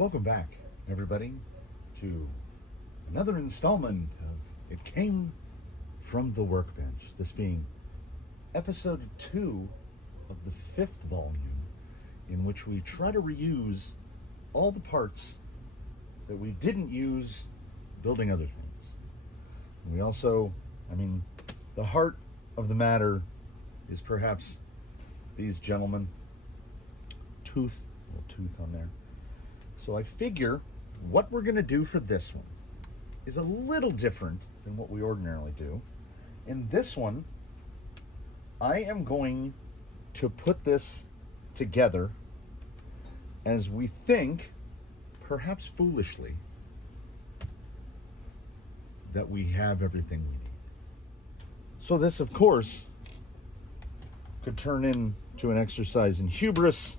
Welcome back, everybody, to another installment of It Came from the Workbench. This being episode 2 of the 5th volume, in which we try to reuse all the parts that we didn't use building other things. We also, the heart of the matter is perhaps these gentlemen. Little tooth on there. So I figure what we're going to do for this one is a little different than what we ordinarily do. In this one, I am going to put this together as we think, perhaps foolishly, that we have everything we need. So this, of course, could turn into an exercise in hubris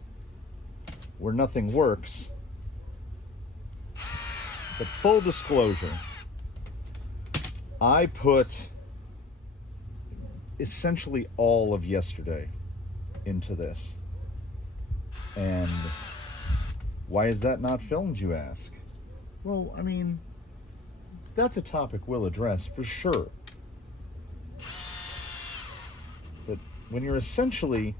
where nothing works. But full disclosure, I put essentially all of yesterday into this. And why is that not filmed, you ask? Well, that's a topic we'll address for sure. But when you're essentially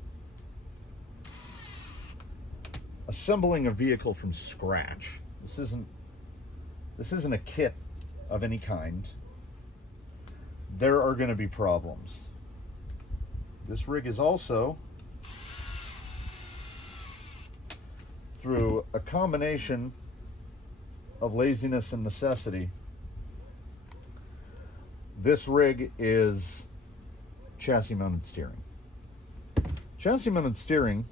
assembling a vehicle from scratch, this isn't a kit of any kind. There are going to be problems. This rig is also, through a combination of laziness and necessity, this rig is chassis mounted steering. Chassis mounted steering,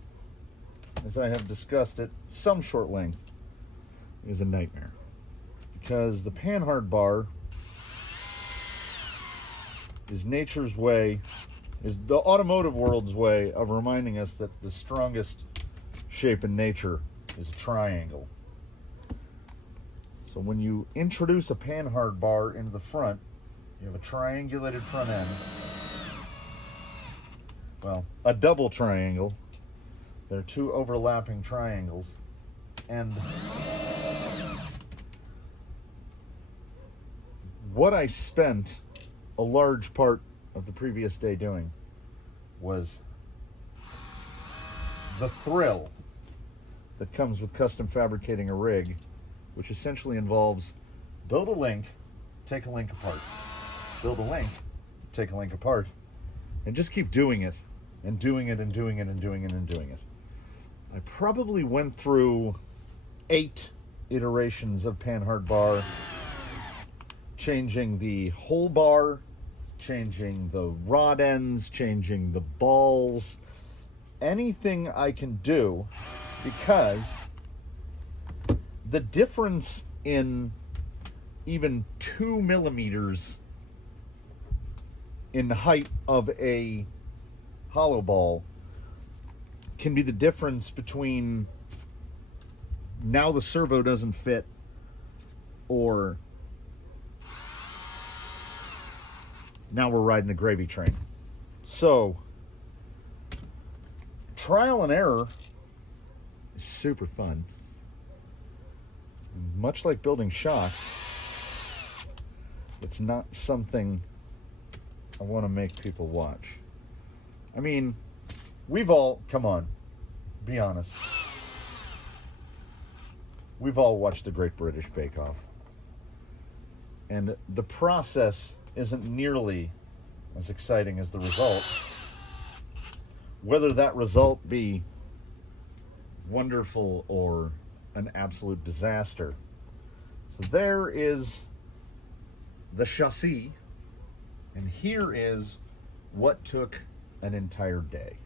as I have discussed at some short length, is a nightmare. Because the panhard bar is nature's way, is the automotive world's way of reminding us that the strongest shape in nature is a triangle. So when you introduce a panhard bar into the front, you have a triangulated front end. Well, a double triangle. There are two overlapping triangles. And what I spent a large part of the previous day doing was the thrill that comes with custom fabricating a rig, which essentially involves build a link, take a link apart. Build a link, take a link apart, and just keep doing it, and doing it, and doing it, and doing it, and doing it. I probably went through 8 iterations of panhard bar, changing the whole bar, changing the rod ends, changing the balls, anything I can do, because the difference in even 2 millimeters in the height of a hollow ball can be the difference between now the servo doesn't fit or now we're riding the gravy train. So, trial and error is super fun. Much like building shocks, it's not something I want to make people watch. We've all, come on, be honest. We've all watched the Great British Bake Off. And the process isn't nearly as exciting as the result. Whether that result be wonderful or an absolute disaster. So there is the chassis, and here is what took an entire day.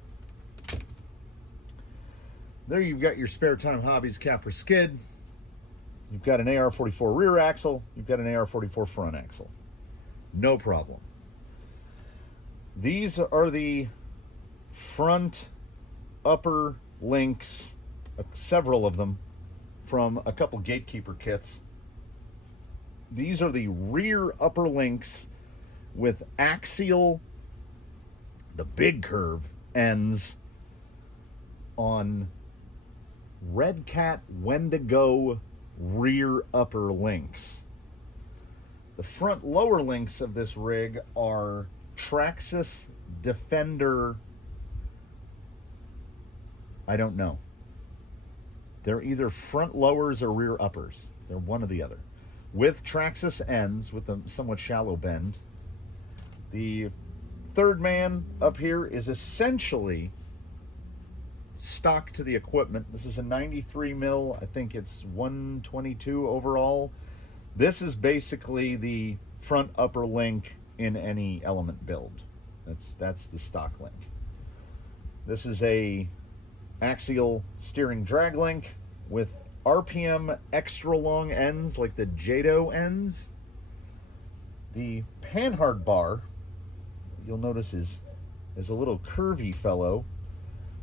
There you've got your spare time hobbies capper skid. You've got an AR-44 rear axle. You've got an AR-44 front axle. No problem. These are the front upper links, several of them, from a couple gatekeeper kits. These are the rear upper links with axial, the big curve ends on Red Cat Wendigo rear upper links. The front lower links of this rig are Traxxas Defender. I don't know. They're either front lowers or rear uppers. They're one or the other. With Traxxas ends with a somewhat shallow bend. The third man up here is essentially stock to the equipment. This is a 93 mil. I think it's 122 overall. This is basically the front upper link in any element build. That's the stock link. This is a axial steering drag link with RPM extra long ends like the JADO ends. The panhard bar, you'll notice, is a little curvy fellow.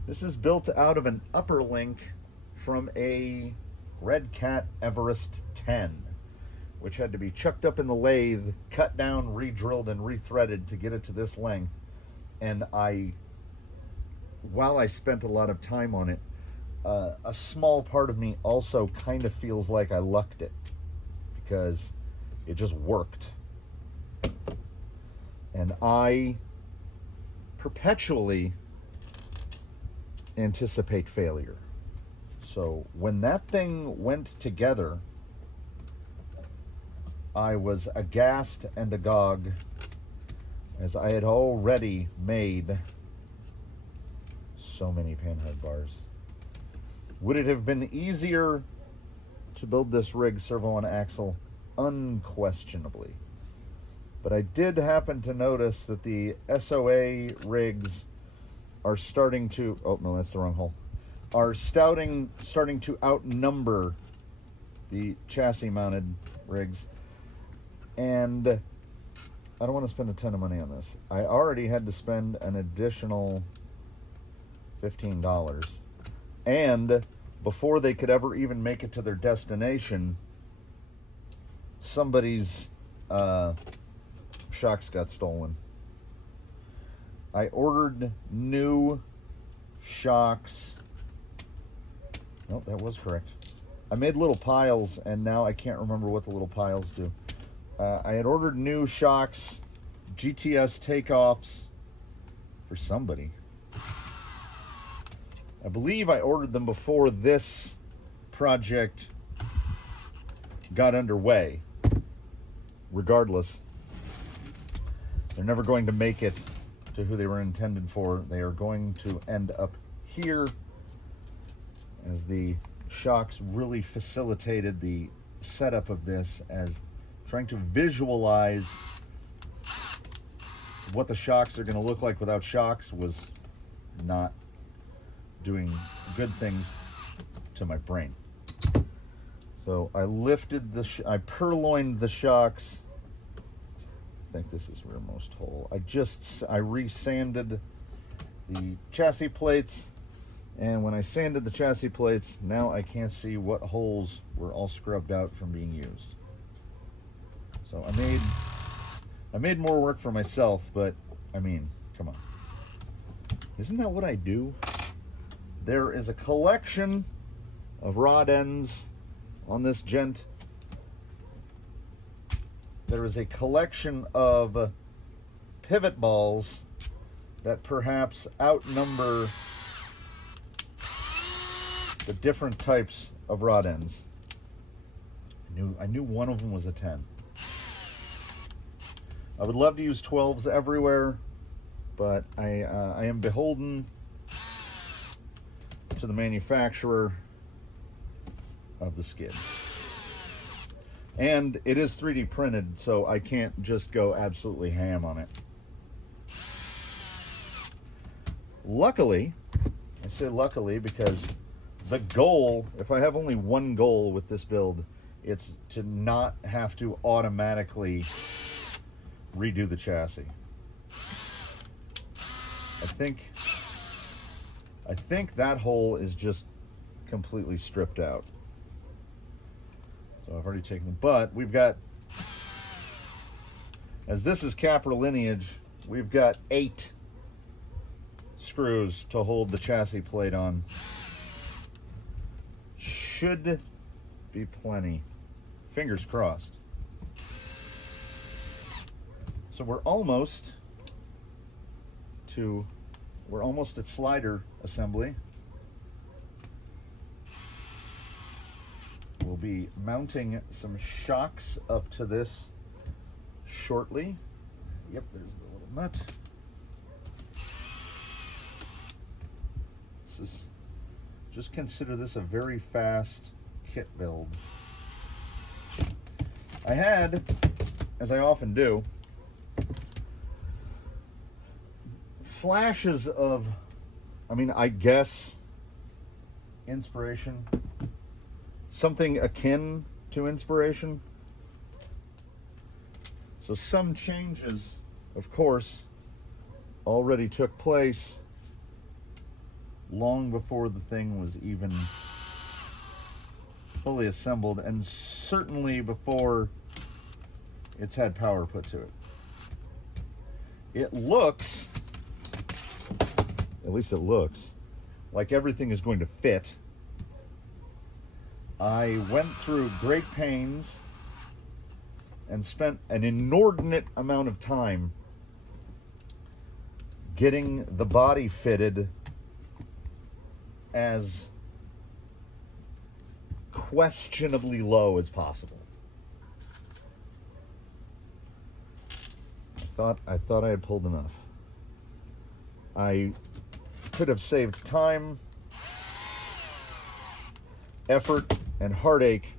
This is built out of an upper link from a Red Cat Everest 10, which had to be chucked up in the lathe, cut down, re-drilled, and re-threaded to get it to this length. And while I spent a lot of time on it, a small part of me also kind of feels like I lucked it, because it just worked. And I perpetually anticipate failure. So when that thing went together, I was aghast and agog, as I had already made so many panhard bars. Would it have been easier to build this rig servo on axle? Unquestionably. But I did happen to notice that the SOA rigs are starting to, oh no, that's the wrong hole, are starting to outnumber the chassis mounted rigs. And I don't want to spend a ton of money on this. I already had to spend an additional $15. And before they could ever even make it to their destination, somebody's shocks got stolen. I ordered new shocks. Nope, that was correct. I made little piles, and now I can't remember what the little piles do. I had ordered new shocks, GTS takeoffs for somebody. I believe I ordered them before this project got underway. Regardless, they're never going to make it to who they were intended for. They are going to end up here, as the shocks really facilitated the setup of this, as trying to visualize what the shocks are going to look like without shocks was not doing good things to my brain. So I lifted I purloined the shocks. I think this is rearmost hole. I re-sanded the chassis plates, and when I sanded the chassis plates, now I can't see what holes were all scrubbed out from being used. So I made more work for myself, but I mean, come on. Isn't that what I do? There is a collection of rod ends on this gent. There is a collection of pivot balls that perhaps outnumber the different types of rod ends. I knew one of them was a 10. I would love to use 12s everywhere, but I am beholden to the manufacturer of the skid. And it is 3D printed, so I can't just go absolutely ham on it. Luckily, I say luckily because the goal, if I have only one goal with this build, it's to not have to automatically redo the chassis. I think that hole is just completely stripped out. So I've already taken them. But we've got, as this is Capra lineage, we've got 8 screws to hold the chassis plate on. Should be plenty. Fingers crossed. So we're almost at slider assembly. We'll be mounting some shocks up to this shortly. Yep, there's the little nut. Just consider this a very fast kit build. I had, as I often do, flashes of, I guess, inspiration. Something akin to inspiration. So some changes, of course, already took place long before the thing was even fully assembled, and certainly before it's had power put to it. It looks, at least it looks, like everything is going to fit. I went through great pains and spent an inordinate amount of time getting the body fitted as questionably low as possible. I thought I had pulled enough. I could have saved time, effort, and heartache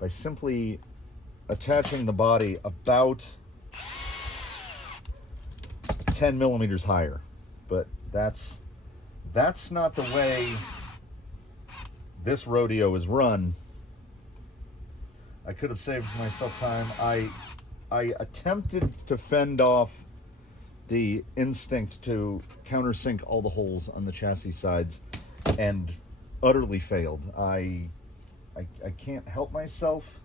by simply attaching the body about 10 millimeters higher. But that's not the way this rodeo is run. I could have saved myself time. I attempted to fend off the instinct to countersink all the holes on the chassis sides and utterly failed. I can't help myself.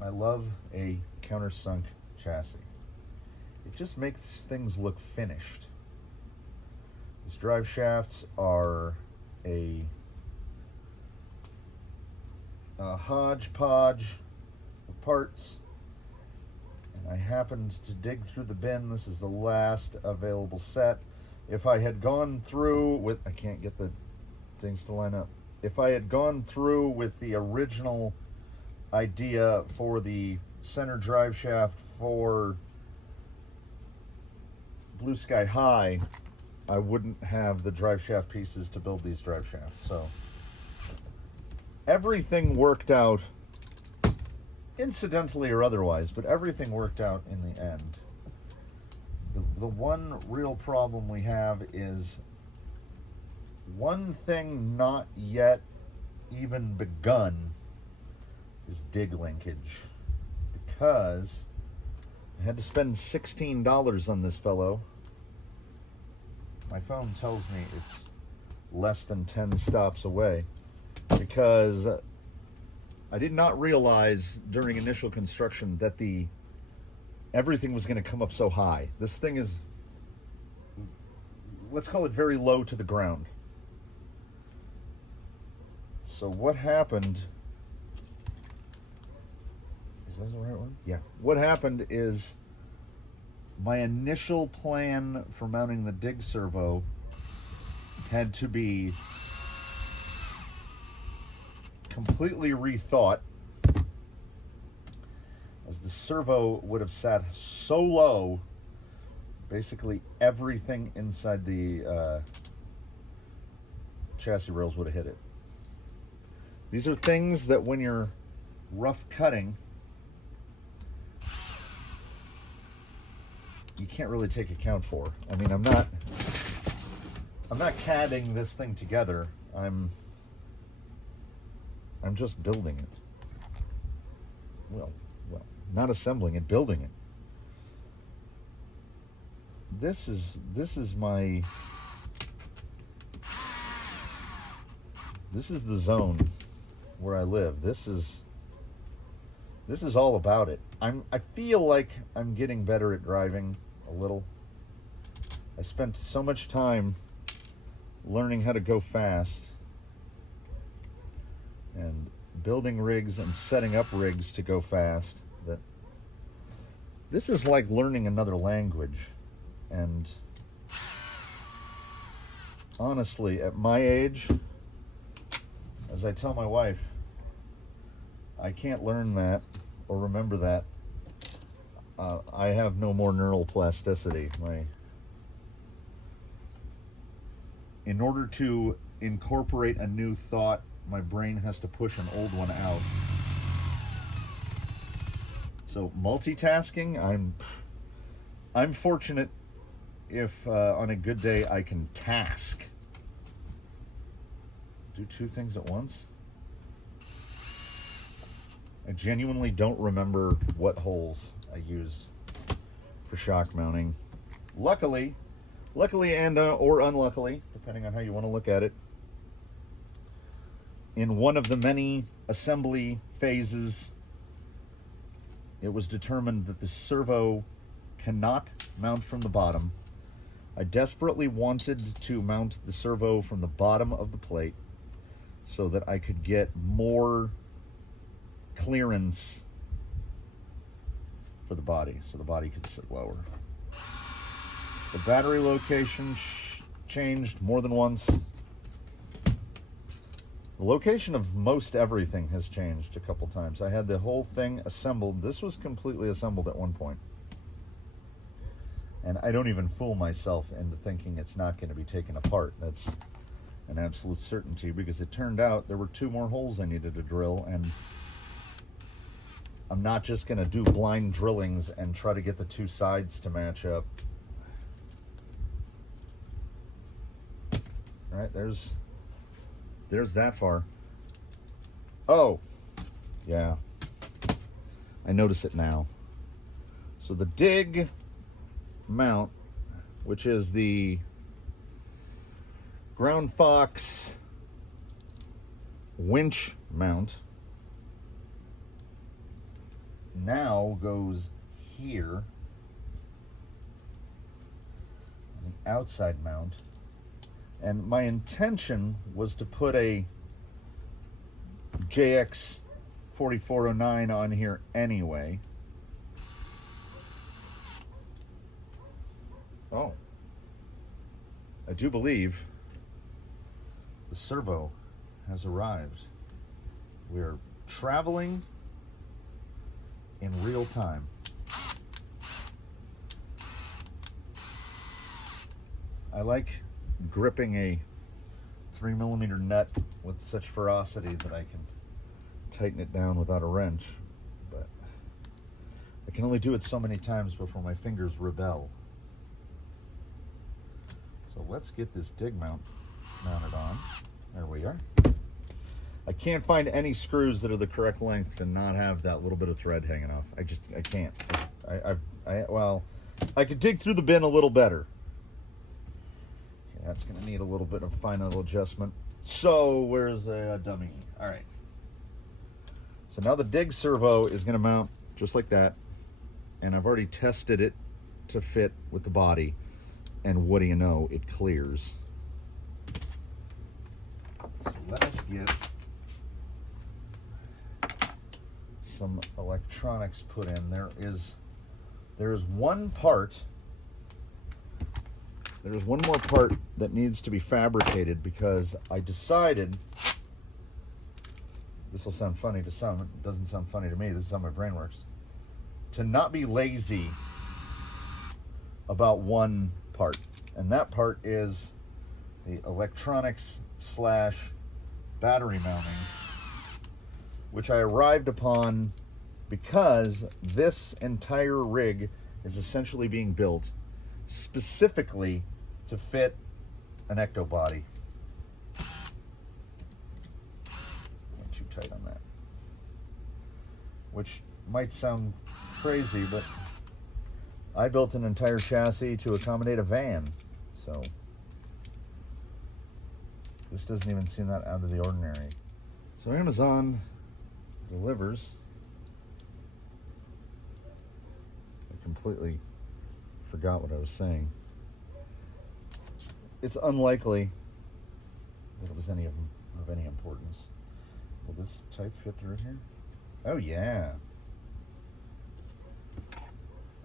I love a countersunk chassis. It just makes things look finished. These drive shafts are a hodgepodge of parts, and I happened to dig through the bin. This is the last available set. If I had gone through with, I can't get the things to line up. If I had gone through with the original idea for the center drive shaft for Blue Sky High, I wouldn't have the drive shaft pieces to build these drive shafts. So everything worked out, incidentally or otherwise, but everything worked out in the end. The one real problem we have is one thing not yet even begun is dig linkage, because I had to spend $16 on this fellow. My phone tells me it's less than 10 stops away, because I did not realize during initial construction that everything was going to come up so high. This thing is, let's call it very low to the ground. So what happened, is that the right one? Yeah. What happened is my initial plan for mounting the dig servo had to be completely rethought, as the servo would have sat so low, basically everything inside the chassis rails would have hit it. These are things that when you're rough cutting, you can't really take account for. I mean, I'm not CADing this thing together. I'm just building it. Well, not assembling it, building it. This is the zone where I live. This is all about it. I feel like I'm getting better at driving a little. I spent so much time learning how to go fast, and building rigs and setting up rigs to go fast, that this is like learning another language. And honestly, at my age, as I tell my wife, I can't learn that or remember that. I have no more neural plasticity. In order to incorporate a new thought, my brain has to push an old one out. So multitasking, I'm fortunate if on a good day I can task. Do two things at once? I genuinely don't remember what holes I used for shock mounting. Luckily and or unluckily, depending on how you want to look at it, in one of the many assembly phases, it was determined that the servo cannot mount from the bottom. I desperately wanted to mount the servo from the bottom of the plate so that I could get more clearance for the body, so the body could sit lower. The battery location changed more than once. The location of most everything has changed a couple times. I had the whole thing assembled. This was completely assembled at one point. And I don't even fool myself into thinking it's not going to be taken apart. That's an absolute certainty, because it turned out there were 2 more holes I needed to drill, and I'm not just going to do blind drillings and try to get the 2 sides to match up. All right, there's that far. Oh, yeah. I notice it now. So the dig mount, which is the Ground Fox winch mount, now goes here on the outside mount. And my intention was to put a JX 4409 on here anyway. Oh, I do believe the servo has arrived. We are traveling in real time. I like gripping a 3mm nut with such ferocity that I can tighten it down without a wrench, but I can only do it so many times before my fingers rebel. So let's get this dig mount mounted on. There we are. I can't find any screws that are the correct length to not have that little bit of thread hanging off. I can't. Well, I could dig through the bin a little better. Okay, that's gonna need a little bit of final adjustment. So where's a dummy? All right. So now the dig servo is gonna mount just like that. And I've already tested it to fit with the body. And what do you know? It clears. So let's get some electronics put in. There is one part. There is one more part that needs to be fabricated, because I decided, this will sound funny to some, it doesn't sound funny to me, this is how my brain works, to not be lazy about one part. And that part is the electronics / battery mounting, which I arrived upon because this entire rig is essentially being built specifically to fit an ecto body. Not too tight on that. Which might sound crazy, but I built an entire chassis to accommodate a van, so this doesn't even seem that out of the ordinary. So Amazon delivers. I completely forgot what I was saying. It's unlikely that it was any of any importance. Will this type fit through here? Oh yeah.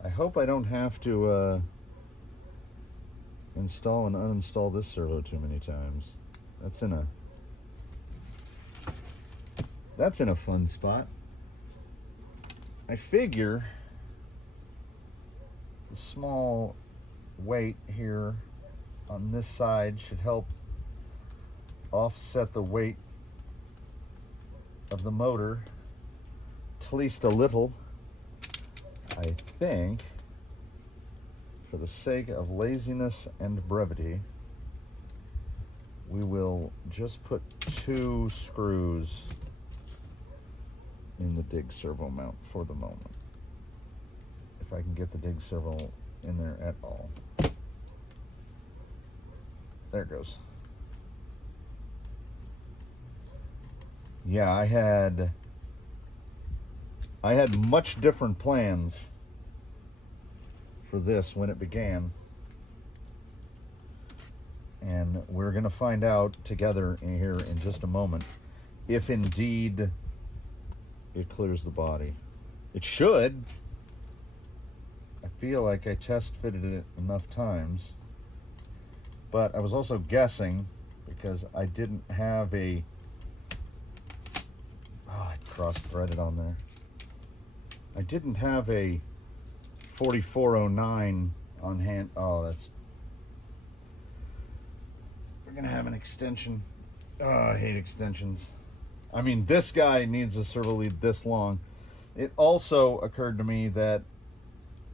I hope I don't have to install and uninstall this servo too many times. That's in a fun spot. I figure the small weight here on this side should help offset the weight of the motor at least a little. I think, for the sake of laziness and brevity, we will just put 2 screws in the dig servo mount for the moment. If I can get the dig servo in there at all. There it goes. Yeah, I had much different plans for this when it began. And we're going to find out together here in just a moment if indeed it clears the body. It should. I feel like I test fitted it enough times. But I was also guessing because I didn't have a... Oh, I cross-threaded on there. I didn't have a 4409 on hand. Oh, that's... We're going to have an extension. Oh, I hate extensions. I mean, this guy needs a servo lead this long. It also occurred to me that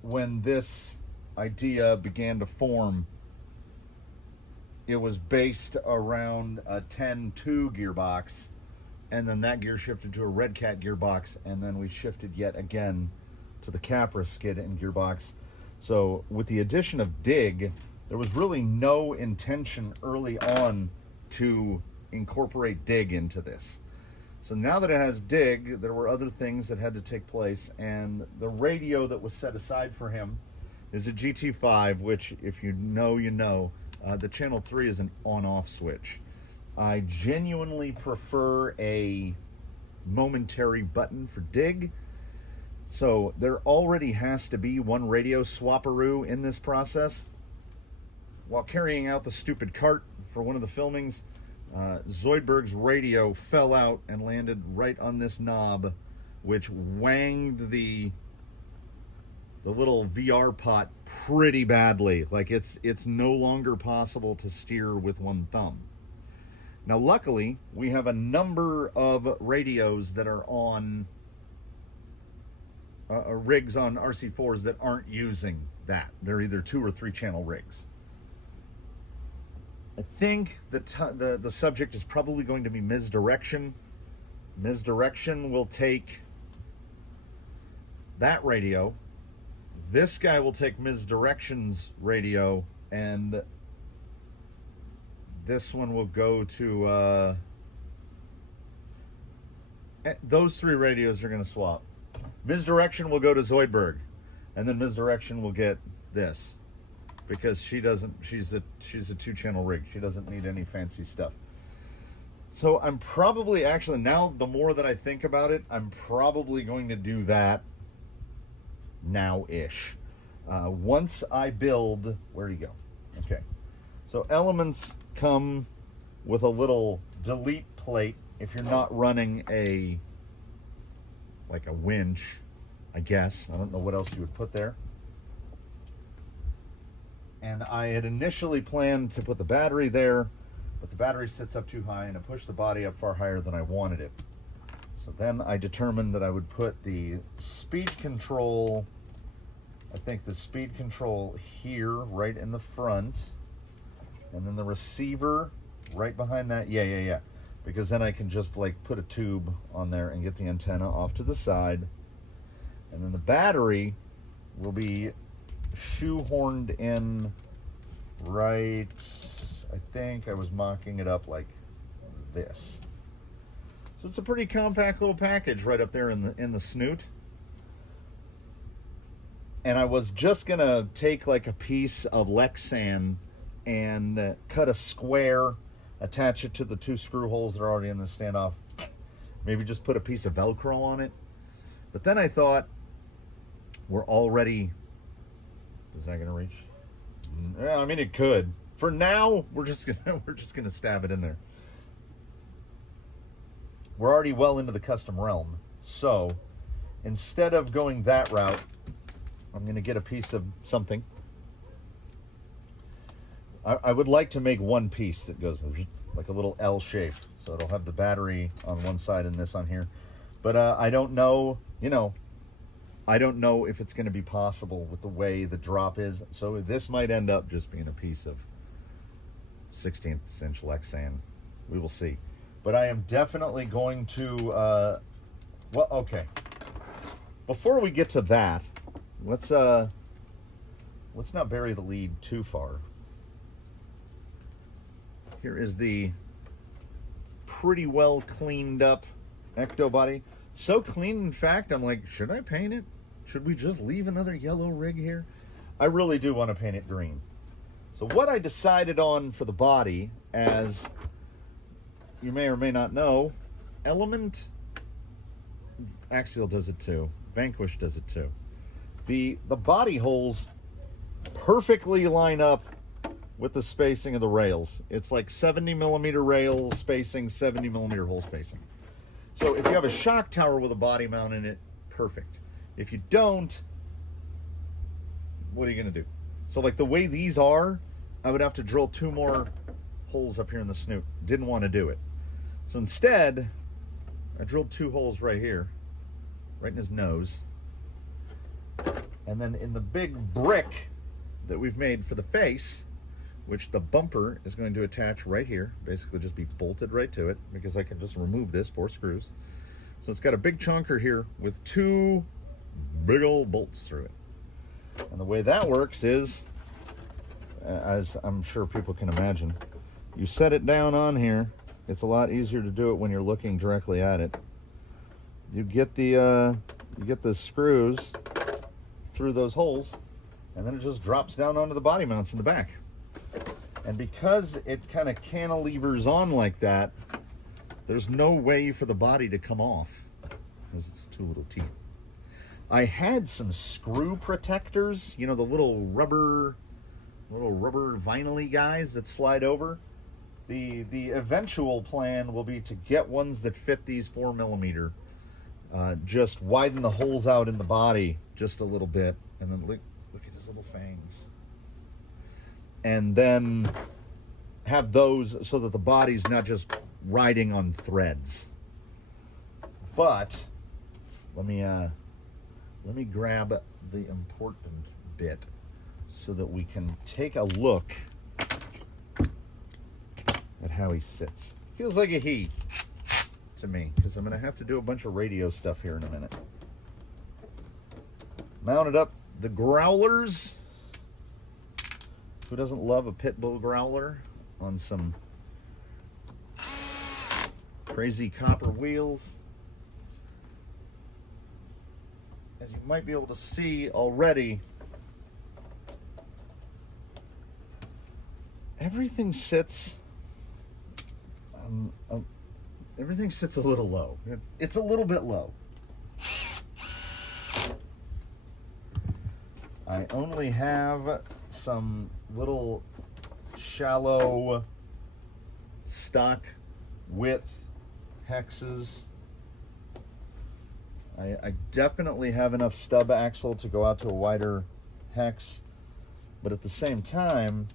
when this idea began to form, it was based around a 10-2 gearbox, and then that gear shifted to a Red Cat gearbox, and then we shifted yet again to the Capra skid and gearbox. So with the addition of dig, there was really no intention early on to incorporate dig into this. So now that it has dig, there were other things that had to take place, and the radio that was set aside for him is a GT5, which, if you know, you know. The channel 3 is an on-off switch. I genuinely prefer a momentary button for dig. So there already has to be one radio swapperoo in this process. While carrying out the stupid cart for one of the filmings, Zoidberg's radio fell out and landed right on this knob, which wanged the little VR pot pretty badly. Like it's no longer possible to steer with one thumb. Now, luckily, we have a number of radios that are on rigs on RC4s that aren't using that. They're either 2 or 3 channel rigs. I think the subject is probably going to be misdirection. Misdirection will take that radio. This guy will take misdirection's radio, and this one will go to those 3 radios are going to swap. Misdirection will go to Zoidberg, and then misdirection will get this, because she's a 2-channel rig. She doesn't need any fancy stuff. So I'm probably, actually, now the more that I think about it, I'm probably going to do that now-ish. Once I build, where do you go? Okay. So elements come with a little delete plate if you're not running like a winch, I guess. I don't know what else you would put there. And I had initially planned to put the battery there, but the battery sits up too high and I pushed the body up far higher than I wanted it. So then I determined that I would put the speed control, I think the speed control here, right in the front, and then the receiver right behind that. Yeah. Because then I can just like put a tube on there and get the antenna off to the side. And then the battery will be shoehorned in right, I think I was mocking it up like this. So it's a pretty compact little package right up there in the snoot. And I was just gonna take like a piece of Lexan and cut a square, attach it to the 2 screw holes that are already in the standoff, maybe just put a piece of Velcro on it. But then I thought, we're already, is that gonna reach? Yeah, I mean it could. For now, we're just gonna stab it in there. We're already well into the custom realm, so instead of going that route, I'm gonna get a piece of something. I would like to make one piece that goes like a little L shape, so it'll have the battery on one side and this on here. But I don't know, I don't know if it's going to be possible with the way the drop is. So this might end up just being a piece of 16th inch Lexan. We will see. But I am definitely going to, well, okay. Before we get to that, let's not bury the lead too far. Here is the pretty well cleaned up Ecto body. So clean, in fact, I'm like, should I paint it? Should we just leave another yellow rig here? I really do want to paint it green. So what I decided on for the body, as you may or may not know, Element, Axial does it too, Vanquish does it too. The body holes perfectly line up with the spacing of the rails. It's like 70 millimeter rail spacing, 70 millimeter hole spacing. So if you have a shock tower with a body mount in it, perfect. If you don't, what are you gonna do? So like the way these are, I would have to drill 2 more holes up here in the snoot. Didn't want to do it. So instead, I drilled 2 holes right here, right in his nose. And then in the big brick that we've made for the face, which the bumper is going to attach right here, basically just be bolted right to it, because I can just remove this 4 screws. So it's got a big chunker here with 2 big old bolts through it. And the way that works is, as I'm sure people can imagine, you set it down on here. It's a lot easier to do it when you're looking directly at it. You get the screws through those holes, and then it just drops down onto the body mounts in the back. And because it kind of cantilevers on like that, there's no way for the body to come off, because it's 2 little teeth. I had some screw protectors, the little rubber vinyl-y guys that slide over. The eventual plan will be to get ones that fit these 4 millimeter. Just widen the holes out in the body just a little bit, and then look at his little fangs. And then have those so that the body's not just riding on threads. But let me grab the important bit so that we can take a look at how he sits. Feels like a he to me, because I'm going to have to do a bunch of radio stuff here in a minute. Mounted up the growlers. Who doesn't love a pit bull growler on some crazy copper wheels? As you might be able to see already, everything sits a little low. It's a little bit low. I only have some little shallow stock width hexes. I definitely have enough stub axle to go out to a wider hex, but at the same time,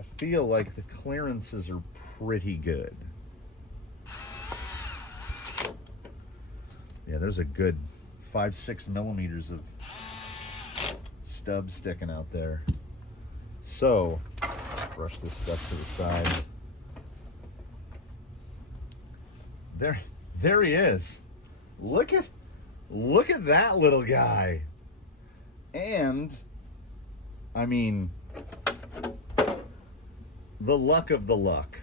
I feel like the clearances are pretty good. Yeah, there's a good 5-6 millimeters of stub sticking out there. So, brush this stuff to the side. There he is. Look at that little guy. And I mean, the luck of the luck.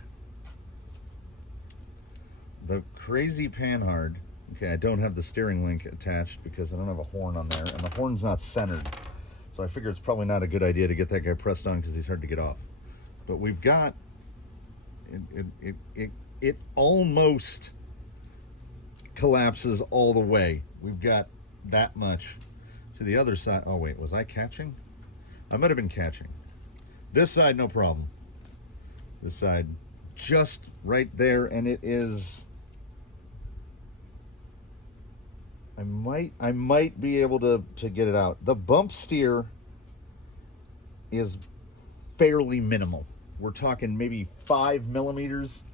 The crazy panhard. Okay, I don't have the steering link attached because I don't have a horn on there, and the horn's not centered. So I figure it's probably not a good idea to get that guy pressed on because he's hard to get off. But we've got it almost collapses all the way. We've got that much. See the other side. Oh wait, was I catching? I might have been catching. This side, no problem. This side, just right there, and it is. I might be able to get it out. The bump steer is fairly minimal. We're talking maybe 5 millimeters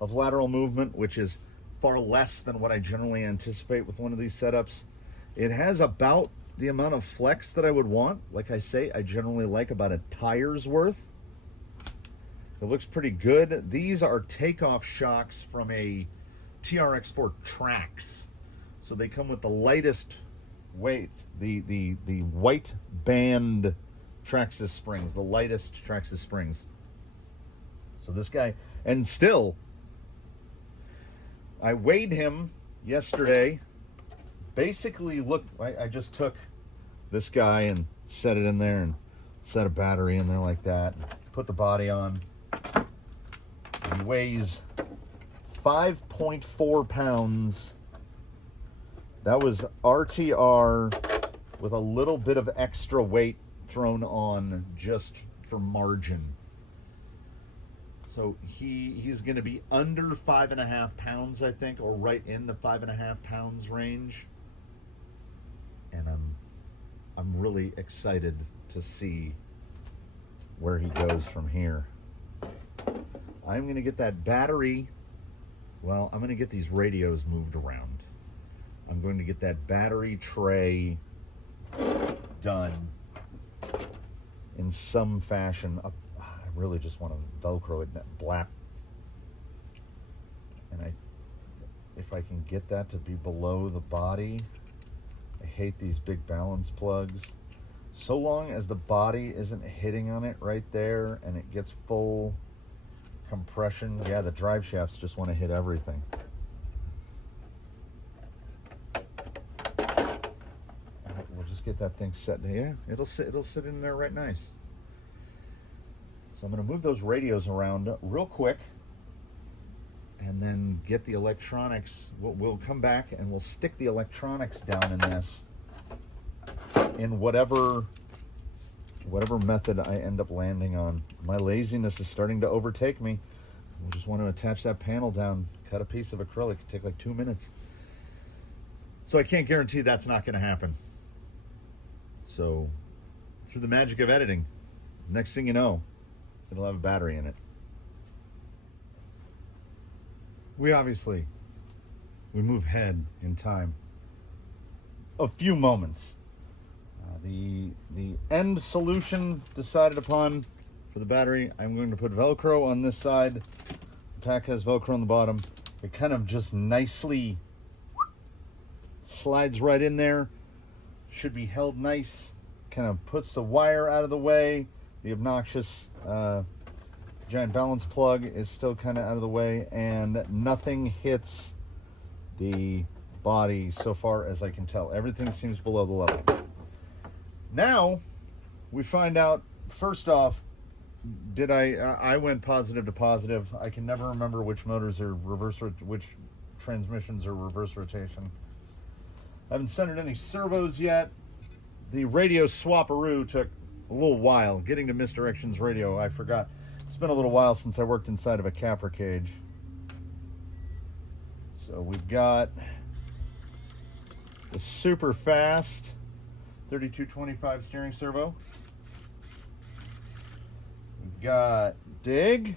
of lateral movement, which is far less than what I generally anticipate with one of these setups. It has about the amount of flex that I would want. Like I say, I generally like about a tire's worth. It looks pretty good. These are takeoff shocks from a TRX4 Trax. So they come with the lightest weight, the white band Traxxas springs, the lightest Traxxas springs. So this guy, and still, I weighed him yesterday. Basically, look, I just took this guy and set it in there and set a battery in there like that. Put the body on. He weighs 5.4 pounds. That was RTR with a little bit of extra weight thrown on just for margin. So he's going to be under 5.5 pounds, I think, or right in the 5.5 pounds range. And I'm really excited to see where he goes from here. I'm going to get that battery. Well, I'm going to get these radios moved around. I'm going to get that battery tray done in some fashion. I really just want to Velcro it black. And if I can get that to be below the body. I hate these big balance plugs. So long as the body isn't hitting on it right there and it gets full compression, yeah, the drive shafts just want to hit everything. We'll just get that thing set. Yeah, it'll sit in there right nice. So I'm going to move those radios around real quick and then get the electronics. We'll come back and we'll stick the electronics down in this in whatever method I end up landing on. My laziness is starting to overtake me. I just want to attach that panel down, cut a piece of acrylic. It'd take like 2 minutes. So I can't guarantee that's not going to happen. So through the magic of editing, next thing you know, it'll have a battery in it. We move ahead in time a few moments. The end solution decided upon for the battery, I'm going to put Velcro on this side. The pack has Velcro on the bottom. It kind of just nicely slides right in there. Should be held nice. Kind of puts the wire out of the way. The obnoxious giant balance plug is still kind of out of the way, and nothing hits the body so far as I can tell. Everything seems below the level. Now we find out, first off, I went positive to positive. I can never remember which motors are which transmissions are reverse rotation. I haven't centered any servos yet. The radio swap-a-roo took a little while. Getting to misdirections radio, I forgot. It's been a little while since I worked inside of a capper cage. So we've got the super fast 3225 steering servo. We've got dig.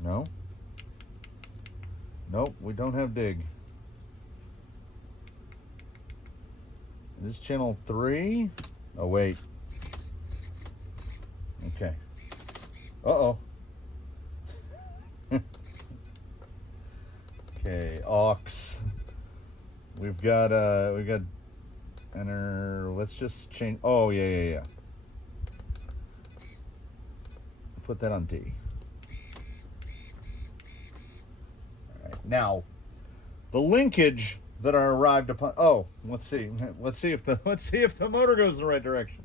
No. Nope, we don't have dig. This is channel 3. Oh, wait. Okay. Uh-oh. Okay, aux. We've got enter. Let's just change. Oh, yeah. Put that on D. All right. Now, the linkage that I arrived upon. Oh, let's see if the motor goes in the right direction.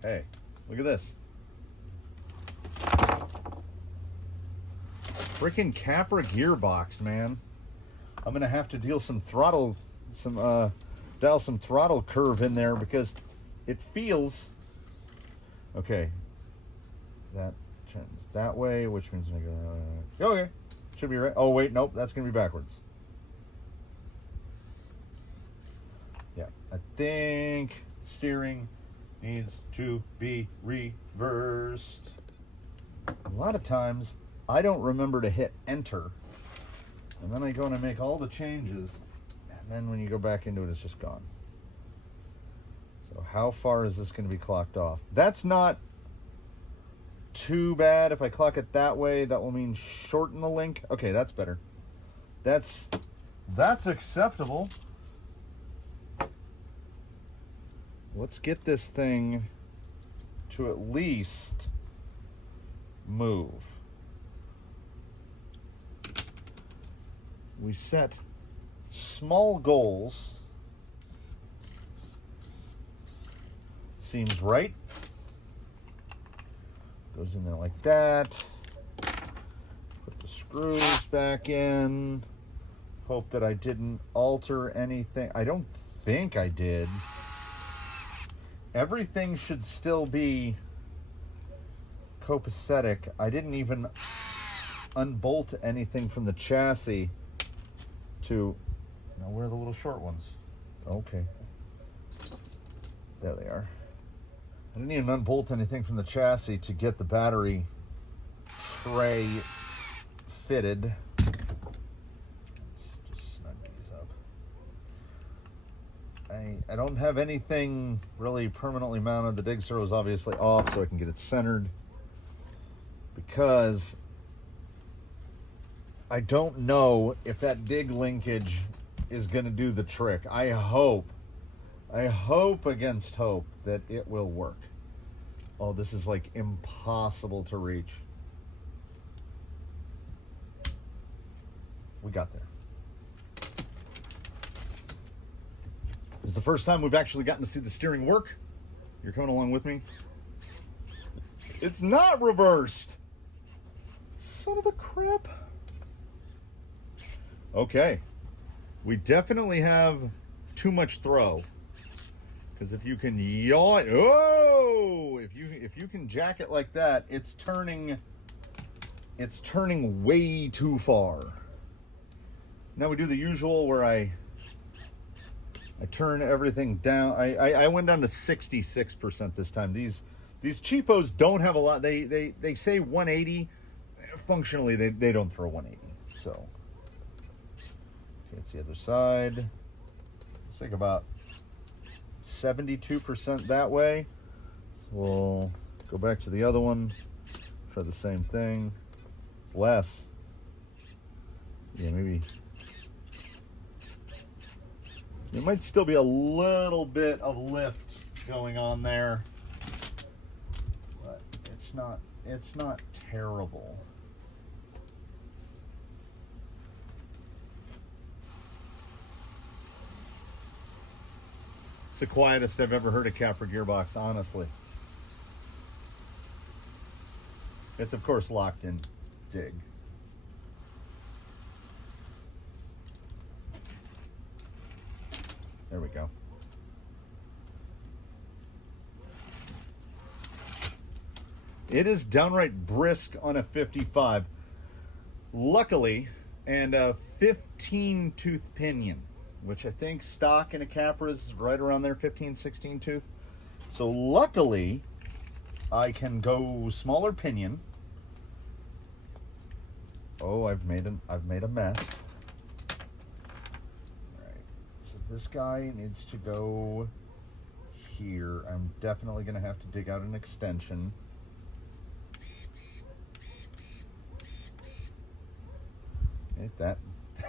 Hey, look at this. Freaking Capra gearbox, man. I'm gonna have to dial some throttle curve in there because it feels okay. That turns that way, which means I'm gonna okay. Should be right. Oh wait, nope, that's gonna be backwards. Yeah, I think steering needs to be reversed. A lot of times I don't remember to hit enter, and then I go and I make all the changes, and then when you go back into it, it's just gone. So how far is this going to be clocked off? That's not too bad. If I clock it that way, that will mean shorten the link. Okay, that's better. That's acceptable. Let's get this thing to at least move. We set small goals. Seems right. Goes in there like that. Put the screws back in. Hope that I didn't alter anything. I don't think I did. Everything should still be copacetic. I didn't even unbolt anything from the chassis to... Now, where are the little short ones? Okay. There they are. I didn't even unbolt anything from the chassis to get the battery tray fitted. Let's just snug these up. I don't have anything really permanently mounted. The dig servo is obviously off so I can get it centered, because I don't know if that dig linkage is going to do the trick. I hope against hope that it will work. Oh, this is like impossible to reach. We got there. This is the first time we've actually gotten to see the steering work. You're coming along with me? It's not reversed. Son of a crap. Okay. We definitely have too much throw. Because if you can yaw it, oh! If you can jack it like that, it's turning way too far. Now we do the usual where I turn everything down. I went down to 66% this time. These cheapos don't have a lot. They say 180. Functionally, they don't throw 180. So, okay, it's the other side. Let's think about 72% that way. So we'll go back to the other one. Try the same thing. It's less. Yeah, maybe. There might still be a little bit of lift going on there, but it's not terrible. It's the quietest I've ever heard a Capra gearbox, honestly. It's of course locked in dig. There we go. It is downright brisk on a 55. Luckily, and a 15 tooth pinion, which I think stock in a Capra is right around there, 15, 16 tooth. So luckily, I can go smaller pinion. Oh, I've made a mess. This guy needs to go here. I'm definitely going to have to dig out an extension. Okay,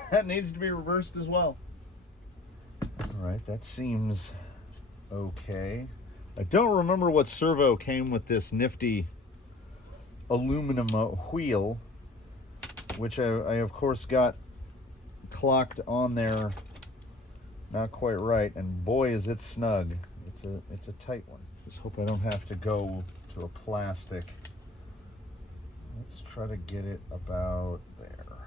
that needs to be reversed as well. All right, that seems okay. I don't remember what servo came with this nifty aluminum wheel, which I of course got clocked on there. Not quite right, and boy is it snug. It's a tight one. Just hope I don't have to go to a plastic. Let's try to get it about there.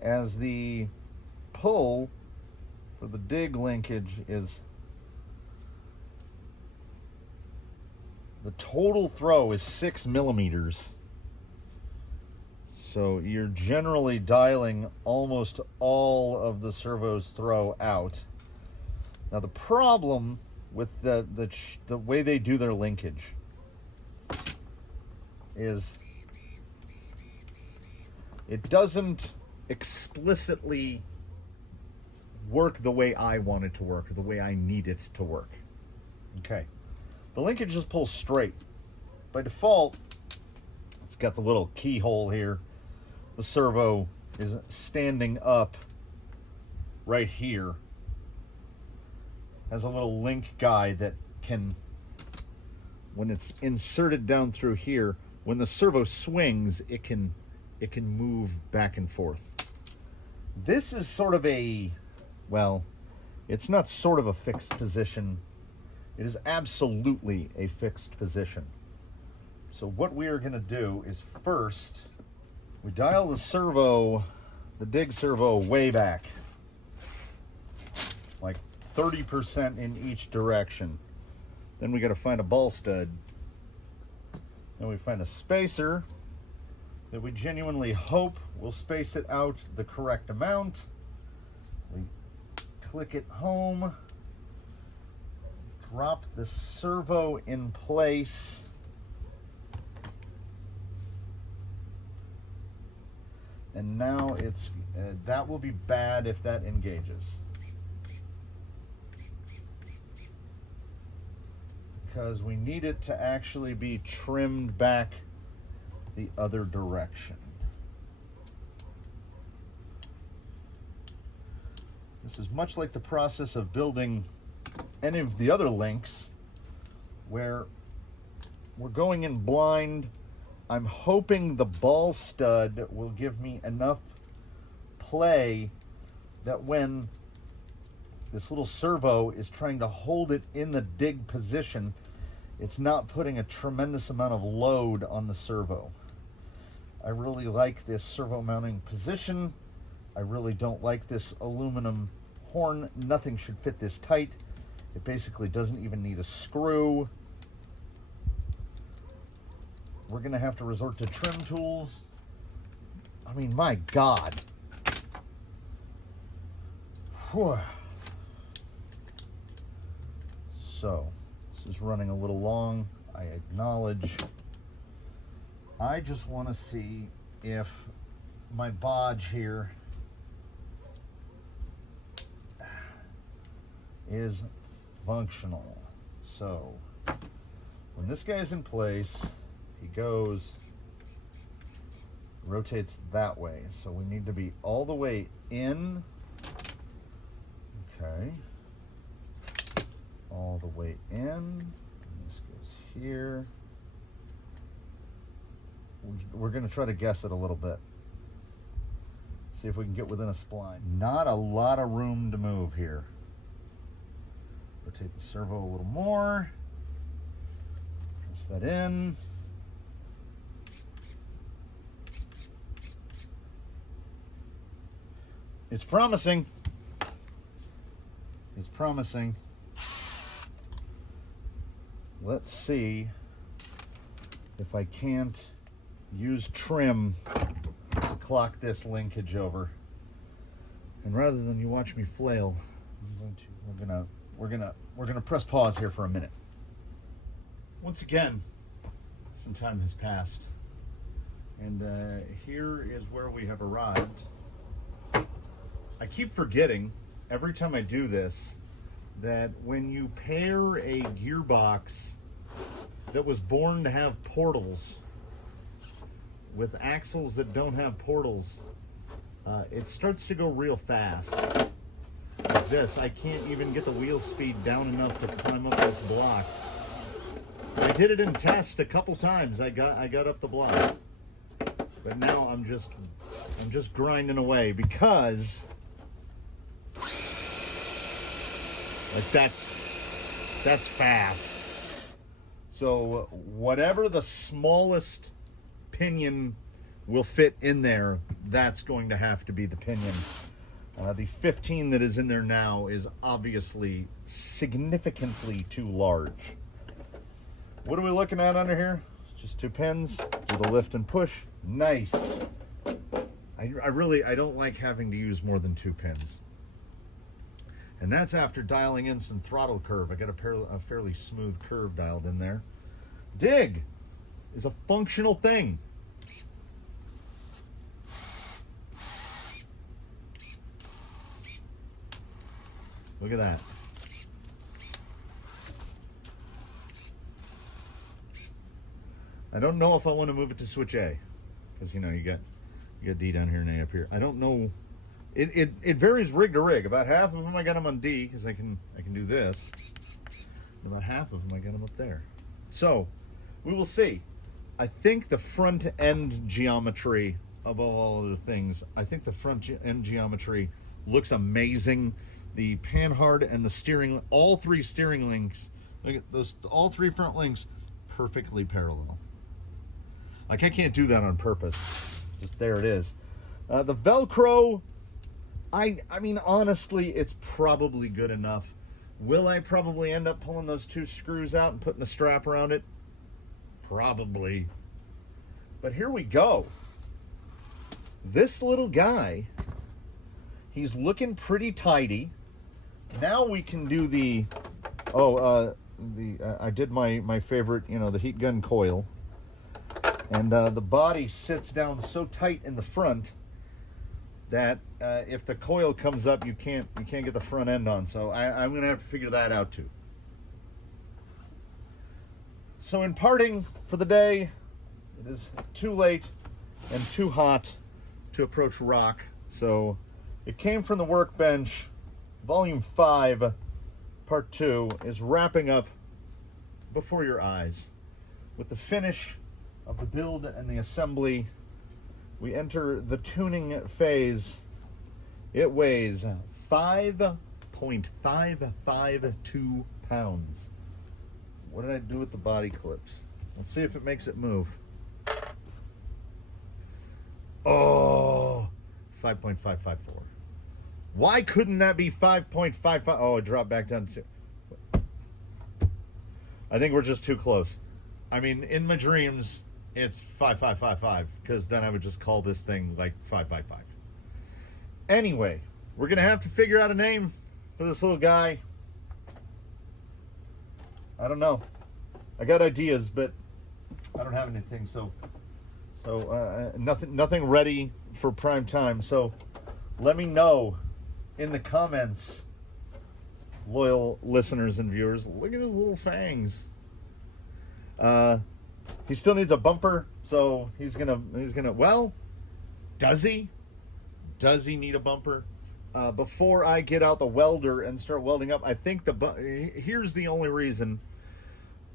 as the pull for the dig linkage is, the total throw is 6 millimeters. So you're generally dialing almost all of the servo's throw out. Now the problem with the way they do their linkage is it doesn't explicitly work the way I want it to work or the way I need it to work. Okay. The linkage just pulls straight. By default, it's got the little keyhole here. The servo is standing up right here. Has a little link guide that can, when it's inserted down through here, when the servo swings, it can move back and forth. This is sort of a, well, it's not sort of a fixed position. It is absolutely a fixed position. So what we are going to do is first, we dial the servo, the dig servo way back, like 30% in each direction. Then we got to find a ball stud. Then we find a spacer that we genuinely hope will space it out the correct amount. We click it home, drop the servo in place. And now it's, that will be bad if that engages. Because we need it to actually be trimmed back the other direction. This is much like the process of building any of the other links where we're going in blind. I'm hoping the ball stud will give me enough play that when this little servo is trying to hold it in the dig position, it's not putting a tremendous amount of load on the servo. I really like this servo mounting position. I really don't like this aluminum horn. Nothing should fit this tight. It basically doesn't even need a screw. We're going to have to resort to trim tools. I mean, my God. Whew. So, this is running a little long. I acknowledge. I just want to see if my bodge here is functional. So, when this guy's in place, he goes, rotates that way. So we need to be all the way in. Okay. All the way in. And this goes here. We're going to try to guess it a little bit. See if we can get within a spline. Not a lot of room to move here. Rotate the servo a little more. Press that in. It's promising. It's promising. Let's see if I can't use trim to clock this linkage over. And rather than you watch me flail, we're gonna press pause here for a minute. Once again, some time has passed, and here is where we have arrived. I keep forgetting every time I do this that when you pair a gearbox that was born to have portals with axles that don't have portals, it starts to go real fast. Like this, I can't even get the wheel speed down enough to climb up this block. I did it in test a couple times. I got up the block, but now I'm just grinding away because like that's fast. So whatever the smallest pinion will fit in there, that's going to have to be the pinion. The 15 that is in there now is obviously significantly too large. What are we looking at under here? Just 2 pins. Do the lift and push. Nice. I don't like having to use more than 2 pins. And that's after dialing in some throttle curve. I got a fairly smooth curve dialed in there. Dig is a functional thing. Look at that. I don't know if I want to move it to switch A, because you got D down here and A up here. I don't know. It varies rig to rig. About half of them I got them on D because I can do this. And about half of them I got them up there. So we will see. I think the front end geometry, above all other things, I think the front end geometry looks amazing. The panhard and the steering, all 3 steering links, look at those, all 3 front links perfectly parallel. Like, I can't do that on purpose. Just there it is. The Velcro, I mean, honestly, it's probably good enough. Will I probably end up pulling those 2 screws out and putting a strap around it? Probably. But here we go. This little guy, he's looking pretty tidy. Now we can do the, I did my favorite, the heat gun coil. And the body sits down so tight in the front that if the coil comes up, you can't get the front end on. So I'm going to have to figure that out too. So in parting for the day, it is too late and too hot to approach rock. So it came from the workbench. Volume 5, Part 2 is wrapping up before your eyes. With the finish of the build and the assembly, we enter the tuning phase. It weighs 5.552 pounds. What did I do with the body clips? Let's see if it makes it move. Oh, 5.554. Why couldn't that be 5.55? Oh, it dropped back down to 2. I think we're just too close. I mean, in my dreams, it's 5.555, because then I would just call this thing like 5x5. Anyway, we're going to have to figure out a name for this little guy. I don't know. I got ideas, but I don't have anything, so nothing ready for prime time. So let me know in the comments, loyal listeners and viewers. Look at his little fangs. He still needs a bumper, so he's gonna. Well, does he? Does he need a bumper? Before I get out the welder and start welding up, I think here's the only reason.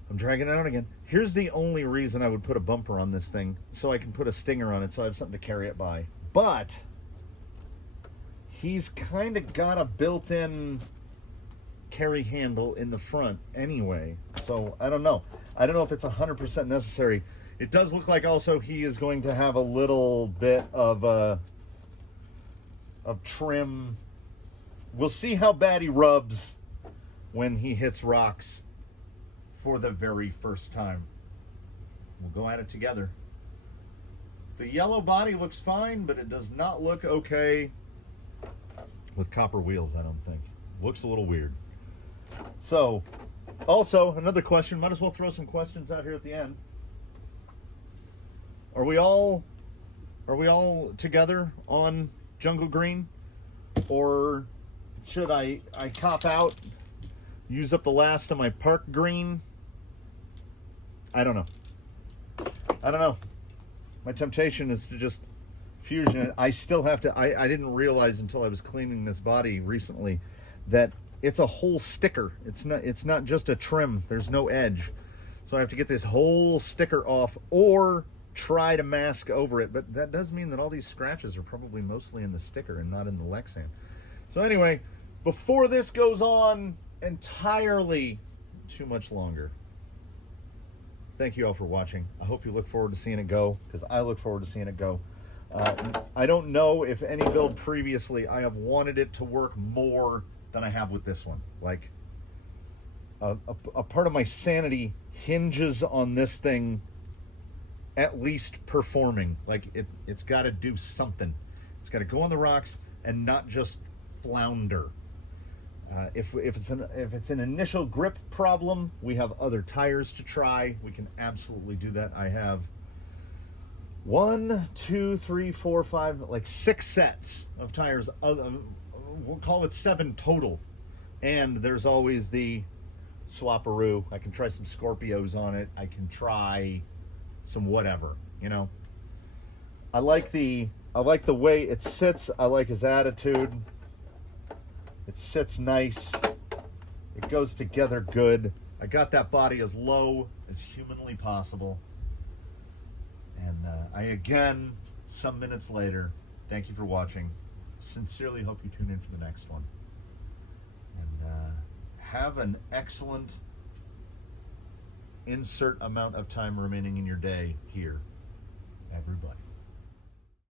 I'm dragging it out again. Here's the only reason I would put a bumper on this thing, so I can put a stinger on it, so I have something to carry it by. But he's kind of got a built-in carry handle in the front anyway, so I don't know. I don't know if it's 100% necessary. It does look like also he is going to have a little bit of trim. We'll see how bad he rubs when he hits rocks for the very first time. We'll go at it together. The yellow body looks fine, but it does not look okay with copper wheels, I don't think. Looks a little weird. So, also, another question. Might as well throw some questions out here at the end. Are we all together on Jungle Green? Or should I cop out, use up the last of my Park Green? I don't know. My temptation is to just fusion it. I still have to, I didn't realize until I was cleaning this body recently that it's a whole sticker. It's not just a trim. There's no edge. So I have to get this whole sticker off or try to mask over it. But that does mean that all these scratches are probably mostly in the sticker and not in the Lexan. So anyway, before this goes on entirely too much longer, thank you all for watching. I hope you look forward to seeing it go, because I look forward to seeing it go. I don't know if any build previously I have wanted it to work more than I have with this one. Like, a part of my sanity hinges on this thing at least performing. Like, it's got to do something. It's got to go on the rocks and not just flounder. If it's an initial grip problem, we have other tires to try. We can absolutely do that. I have 1, 2, 3, 4, 5, like 6 sets of tires. We'll call it 7 total. And there's always the swapperoo. I can try some Scorpios on it. I can try some whatever, you know. I like the way it sits. I like his attitude. It sits nice. It goes together good. I got that body as low as humanly possible. And I again, some minutes later, thank you for watching. Sincerely hope you tune in for the next one. And have an excellent insert amount of time remaining in your day here, everybody.